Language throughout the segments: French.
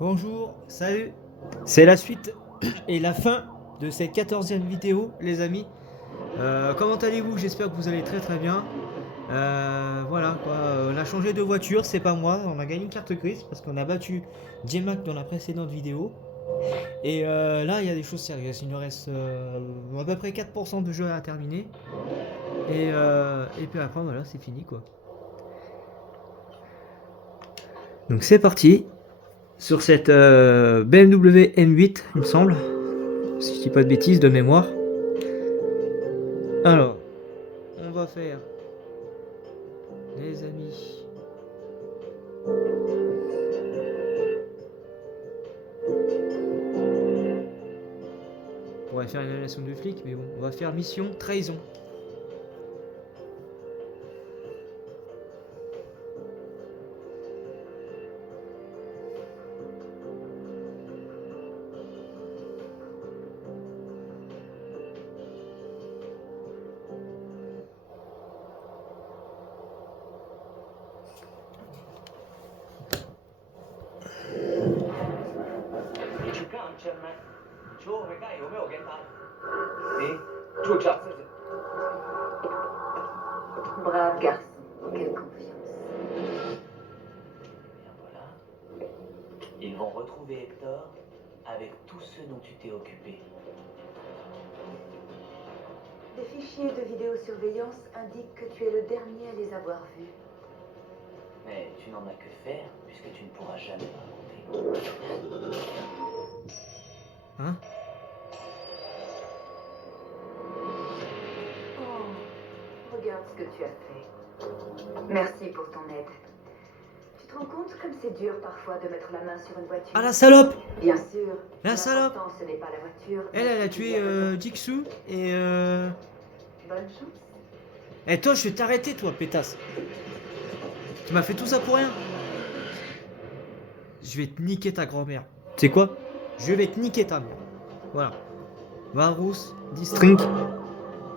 Bonjour, salut. C'est la suite et la fin de cette 14e vidéo, les amis. Comment allez-vous? J'espère que vous allez très très bien. Voilà quoi, on a changé de voiture, c'est pas moi. On a gagné une carte grise parce qu'on a battu J-Mac dans la précédente vidéo. Et là, il y a des choses sérieuses. Il nous reste à peu près 4% de jeu à terminer. Et puis après, voilà, c'est fini quoi. Donc c'est parti sur cette BMW M8, il me semble. Si je dis pas de bêtises de mémoire. Alors, on va faire, les amis. On pourrait faire une annulation de flic, mais bon, on va faire mission trahison. Brave garçon, quelle confiance. Bien voilà. Ils vont retrouver Hector avec tous ceux dont tu t'es occupé. Des fichiers de vidéosurveillance indiquent que tu es le dernier à les avoir vus. Mais tu n'en as que faire puisque tu ne pourras jamais raconter. Hein? Oh, regarde ce que tu as fait. Merci pour ton aide. Tu te rends compte comme c'est dur parfois de mettre la main sur une voiture? Ah la salope! Bien sûr. La salope! L'important, ce n'est pas la voiture. Elle a tué Jigsaw et Bonne chance. Eh toi, je vais t'arrêter toi, pétasse. Tu m'as fait tout ça pour rien. Je vais te niquer ta grand-mère. Tu sais quoi? Je vais te niquer ta mère. Voilà. Varus, District,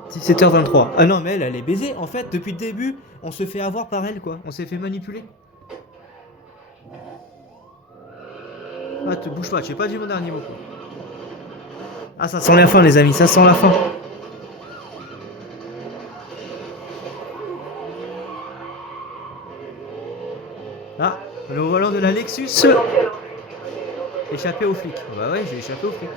17h23. Ah non, mais elle est baisée. En fait, depuis le début, on se fait avoir par elle, quoi. On s'est fait manipuler. Ah, te bouge pas, tu es pas dit mon dernier mot, quoi. Ah, ça sent la fin, les amis, ça sent la fin. Ah, le volant de la Lexus. Échappé aux flics. Bah ouais, j'ai échappé aux flics.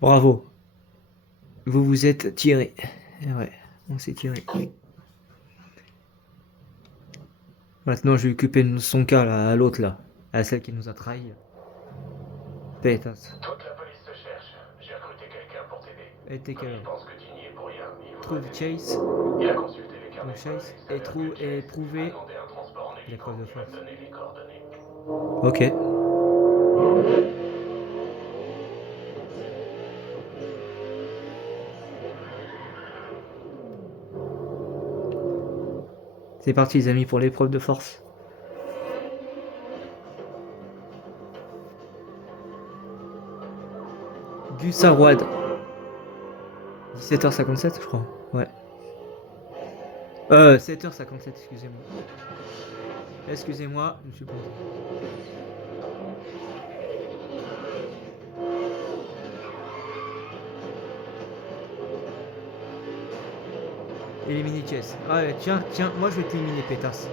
Bravo. Vous vous êtes tiré. Ouais, on s'est tiré. Maintenant, je vais occuper son cas là, à l'autre là. À celle qui nous a trahis. Pétasse. Toute la police te cherche. J'ai recruté quelqu'un pour t'aider. Et t'es quelle Je heure? pense que tu n'y es pour rien. Trouve Chase. Il a consulté les carnets. Donc Chase et trouve et prouver demandé un transport en les preuves de hélico. Il va force. te donner les coordonnées. Ok. C'est parti les amis pour l'épreuve de force. Du Sarwad. 17h57 je crois. Ouais. 7h57, excusez-moi. Excusez-moi, je me suis planté. Éliminer Chess. Ah ouais, tiens, moi je vais t'éliminer, pétasse.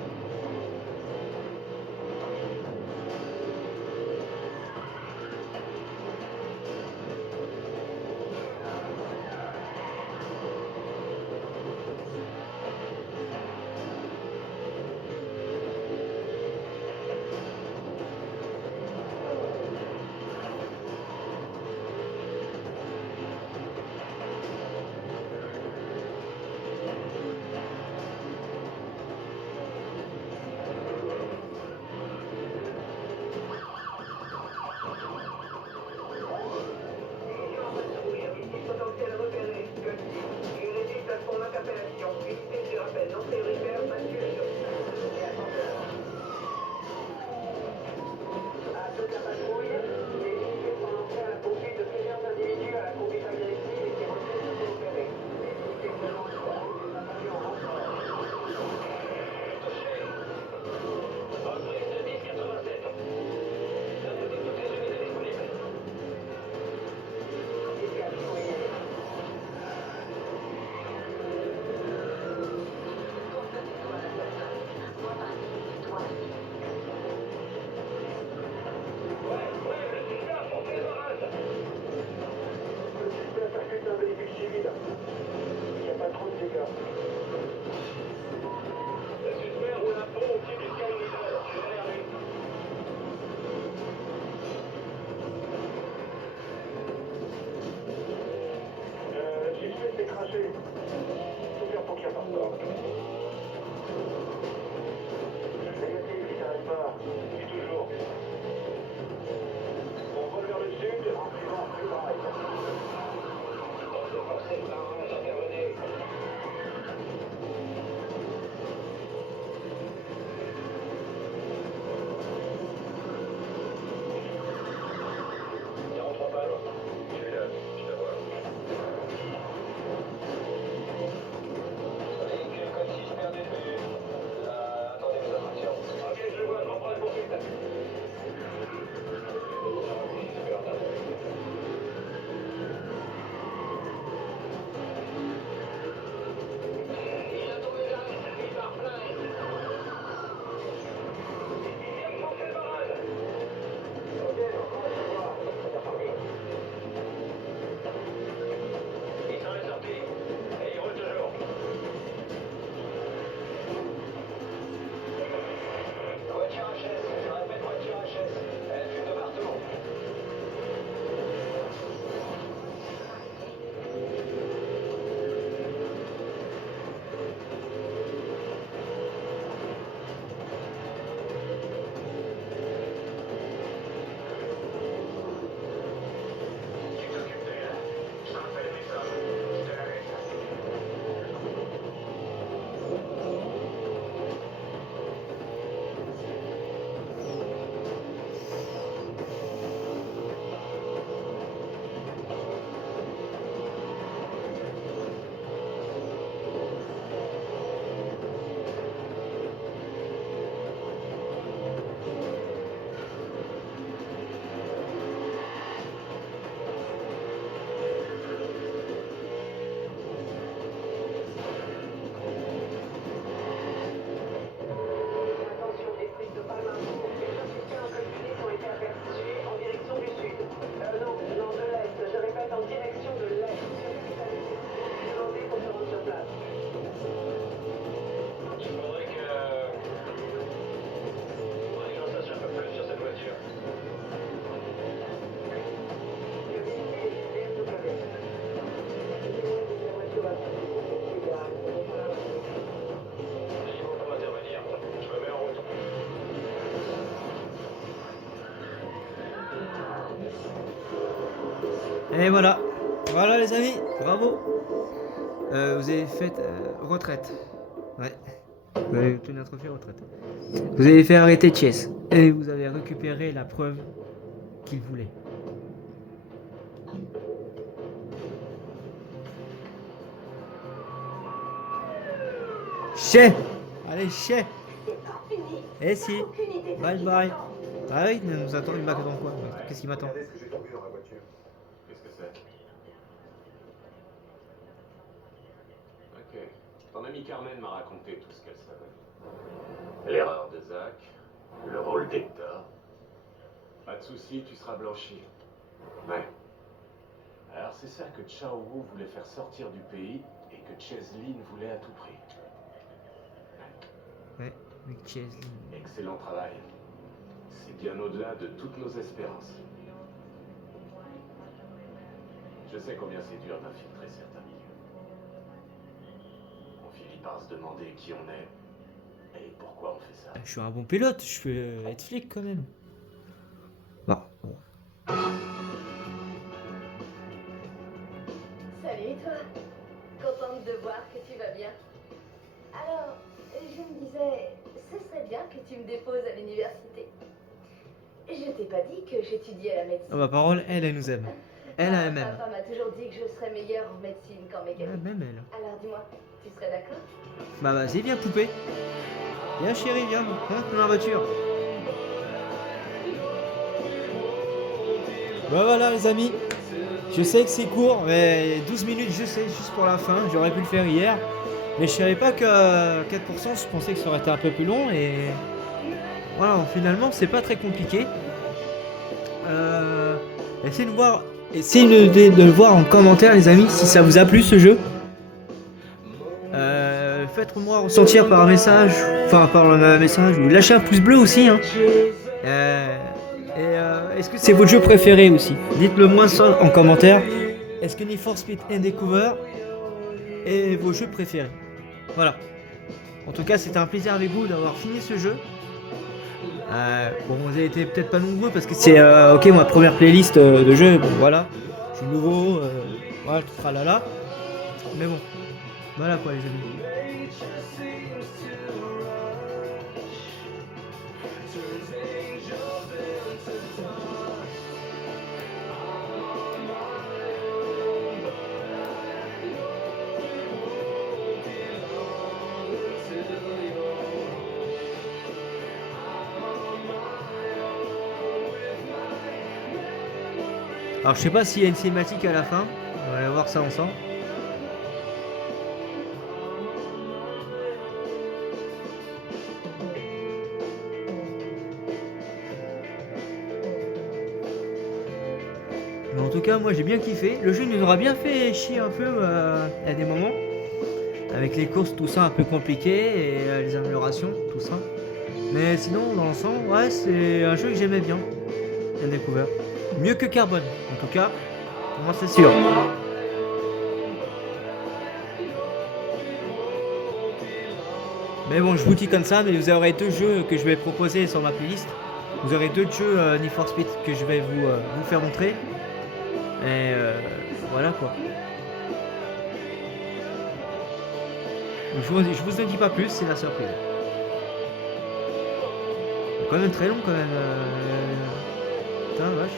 Et voilà. Voilà les amis, bravo. Vous avez fait retraite. Ouais. Vous avez obtenu un trophée retraite. Vous avez fait arrêter Chess. Et vous avez récupéré la preuve qu'il voulait. Chais. Allez, chais. C'est pas fini. Eh si. Aucune idée de Bye qui bye. m'attend. Ah oui, il nous attend, il m'attend quoi? Qu'est-ce qu'il m'attend? Regardez ce que j'ai trouvé dans la voiture. Qu'est-ce que c'est? Ok. Ton amie Carmen m'a raconté tout ce qu'elle savait. L'erreur de Zach, le rôle d'Hector. Pas de soucis, tu seras blanchi. Ouais. Alors c'est ça que Chao Wu voulait faire sortir du pays et que Cheslin voulait à tout prix. Ouais, avec Chess. Excellent travail. C'est bien au-delà de toutes nos espérances. Je sais combien c'est dur d'infiltrer certains milieux. On finit par se demander qui on est et pourquoi on fait ça. Je suis un bon pilote, je peux être flic quand même. Bon. Salut toi, contente de voir que tu vas bien. Alors, je me disais, ce serait bien que tu me déposes à l'université. Je t'ai pas dit que j'étudiais la médecine. Oh, ma parole, elle nous aime. Elle a Ma même. papa m'a toujours dit que je serais meilleure en médecine qu'en mécanique. Même elle. Alors dis-moi, tu serais d'accord? Bah vas-y, viens poupée. Viens chérie, viens. Hein, dans la voiture. Bah voilà les amis. Je sais que c'est court, mais 12 minutes je sais, juste pour la fin. J'aurais pu le faire hier. Mais je savais pas que 4%, je pensais que ça aurait été un peu plus long. Et voilà, finalement c'est pas très compliqué. Essayez de voir. Essayez de le voir en commentaire les amis si ça vous a plu ce jeu. Faites-moi ressentir par un message, enfin par un message, ou lâchez un pouce bleu aussi. Hein. Est-ce que c'est votre jeu préféré aussi? Dites-le moi ça en commentaire. Est-ce que Need for Speed Undercover est vos jeux préférés? Voilà. En tout cas, c'était un plaisir avec vous d'avoir fini ce jeu. Bon, vous avez été peut-être pas nombreux parce que c'est ok ma première playlist de jeux. Bon, voilà, je suis nouveau, voilà, tout tralala. Mais bon, voilà quoi les amis. Alors je sais pas s'il y a une cinématique à la fin, on va aller voir ça ensemble. Mais en tout cas moi j'ai bien kiffé, le jeu nous aura bien fait chier un peu à des moments. Avec les courses tout ça un peu compliqué et les améliorations, tout ça. Mais sinon dans l'ensemble, ouais c'est un jeu que j'aimais bien, bien découvert. Mieux que Carbone, en tout cas, pour moi c'est sûr. Mais bon, je vous dis comme ça, mais vous aurez deux jeux que je vais proposer sur ma playlist. Vous aurez deux jeux Need for Speed que je vais vous faire montrer. Et voilà quoi. Je vous en dis pas plus, c'est la surprise. C'est quand même très long quand même. Putain, vache.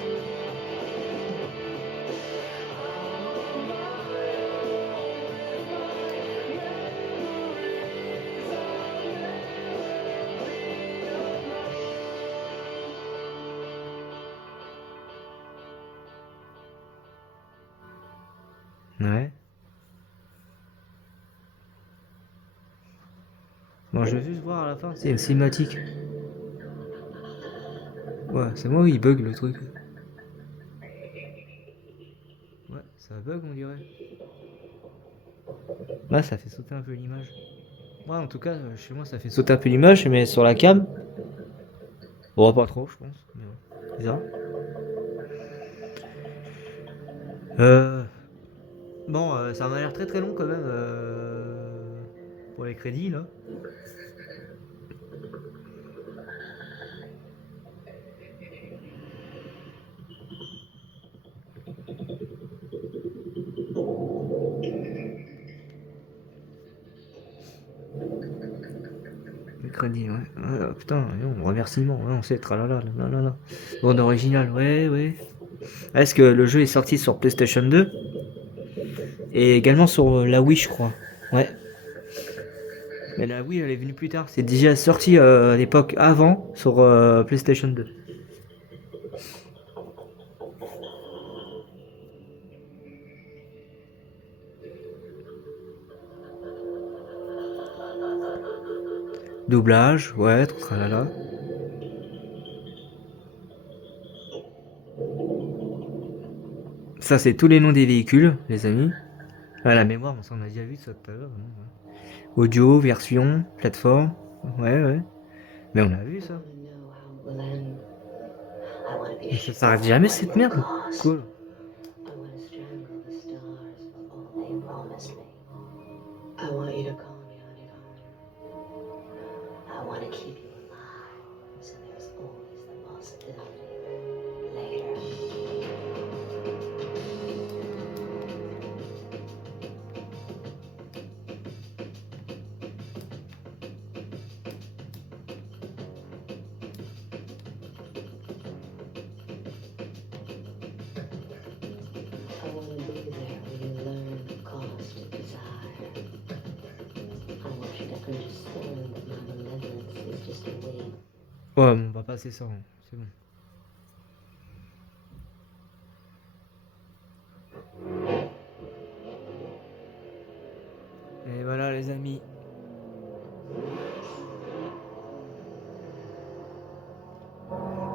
Ouais. Bon, je vais juste voir à la fin, c'est une cinématique. Ouais, c'est moi où il bug le truc. Ouais, ça bug on dirait. Là, ça fait sauter un peu l'image. Ouais, en tout cas, chez moi, ça fait sauter un peu l'image, mais sur la cam. Bon, pas trop, je pense. Mais bon, bizarre. Bon, ça m'a l'air très très long quand même pour les crédits là. crédit, ouais. Putain, non, remerciement, ouais, on sait, tralala, là. Bande originale, ouais. Est-ce que le jeu est sorti sur PlayStation 2 et également sur la Wii, je crois. Ouais. Mais la Wii, elle est venue plus tard. C'est déjà sorti à l'époque avant sur PlayStation 2. Doublage, ouais, tralala. Ça, c'est tous les noms des véhicules, les amis. Ah, la mémoire, on s'en a déjà vu ça tout à l'heure. Audio, version, plateforme. Ouais. Mais on a vu ça. Mais ça s'arrête jamais cette merde. Cool. Ouais, on va passer ça, hein. C'est bon. Et voilà les amis.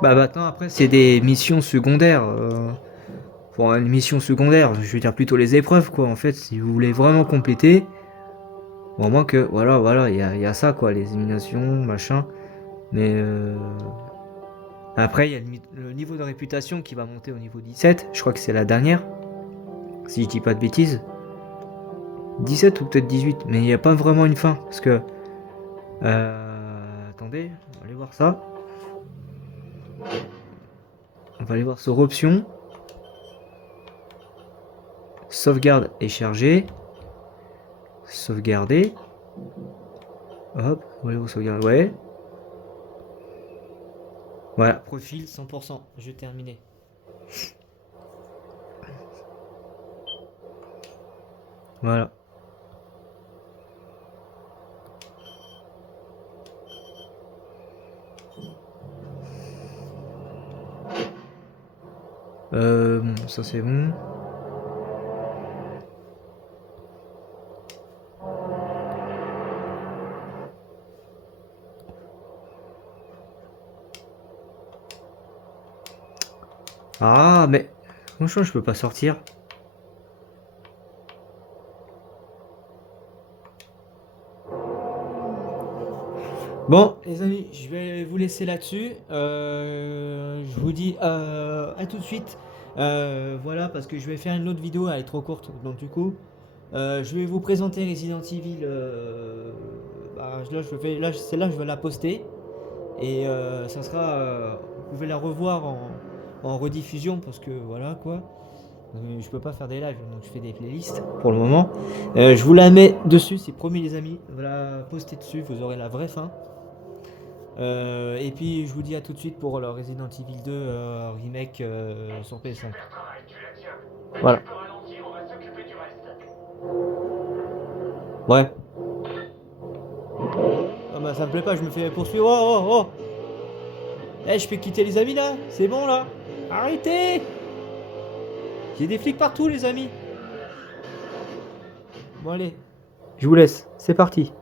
Bah maintenant après c'est des missions secondaires. Pour une mission secondaire, je veux dire plutôt les épreuves quoi. En fait, si vous voulez vraiment compléter, au moins que voilà, il y a ça quoi, les éliminations, machin. Mais après il y a le niveau de réputation qui va monter au niveau 17. Je crois que c'est la dernière, si je dis pas de bêtises. 17 ou peut-être 18, mais il n'y a pas vraiment une fin parce que attendez, on va aller voir ça. On va aller voir sur options. Sauvegarde et charger. Sauvegarder. Hop, on va aller voir sauvegarde. Ouais. Voilà, profil 100%, je terminé. Voilà. Bon, ça c'est bon. Ah, mais franchement, je peux pas sortir. Bon, les amis, je vais vous laisser là-dessus. Je vous dis à tout de suite. Voilà, parce que je vais faire une autre vidéo, elle est trop courte. Donc, du coup, je vais vous présenter Resident Evil. Là, celle-là, je vais la poster. Et ça sera. Vous pouvez la revoir en rediffusion parce que voilà quoi. Je peux pas faire des lives, donc je fais des playlists pour le moment. Je vous la mets dessus, c'est promis les amis. Voilà, postez dessus, vous aurez la vraie fin. Et puis je vous dis à tout de suite pour le Resident Evil 2 remake sur PS5. Voilà. Ouais. Ah bah ça me plaît pas, je me fais poursuivre. Oh. Eh, je peux quitter les amis là? C'est bon là? Arrêtez! Il y a des flics partout les amis. Bon allez, je vous laisse, c'est parti.